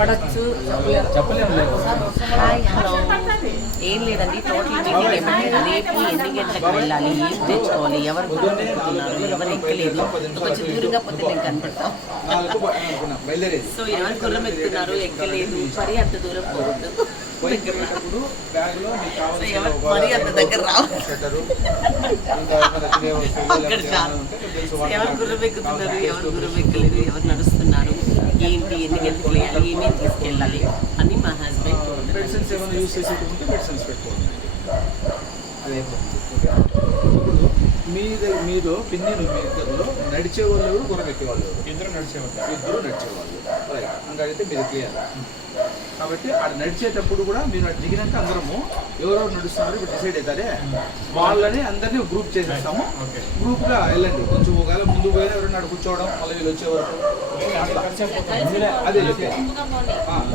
పడచ్చు. చెప్పలేము. ఏం లేదండి టోటల్ మీటింగ్ ఏమంటే రేపు ఎన్ని గంటలకు వెళ్ళాలి ఏం తెచ్చుకోవాలి ఎవరు గుర్రం ఎక్కుతున్నారు ఎవరు ఎక్కలేదు. కొంచెం దూరంగా పోతే నేను కనపడతాం. సో ఎవరు గుర్రం ఎక్కుతున్నారు ఎక్కలేదు. మరి అంత దూరం పోవద్దు. మరి అంత దగ్గర రావు అక్కడ చాలు. ఎవరు గుర్రం ఎక్కుతున్నారు ఎవరు గుర్రం ఎక్కలేదు ఎవరు నడుస్తున్నారు ఏంటి ఎన్ని గంటలకు వెళ్ళాలి ఏమేమి తీసుకెళ్ళాలి? మెడిసిన్స్ ఏమైనా యూస్ చేసేది ఉంటే మెడిసిన్స్ పెట్టుకోండి అదే ఇప్పుడు మీ మీరు పిన్నిలు మీ ఇద్దరులో నడిచే వాళ్ళు ఎవరు? గుర్రం ఎక్కేవాళ్ళు ఎవరు? ఇద్దరు నడిచేవాళ్ళు. ఇద్దరు నడిచేవాళ్ళు. రైట్ ఇంకైతే మీరు క్లియర్ కాబట్టి అది నడిచేటప్పుడు కూడా మీరు అటు దిగినాక అందరము ఎవరెవరు నడుస్తున్నారు ఇప్పుడు డిసైడ్ అవుతారే? వాళ్ళని అందరినీ గ్రూప్ చేసేస్తాము. ఓకే గ్రూప్గా వెళ్ళండి. కొంచెం ఒకవేళ ముందు పోయినా ఎవరైనా కూర్చోవడం మళ్ళీ వీళ్ళు వచ్చే వరకు. అదే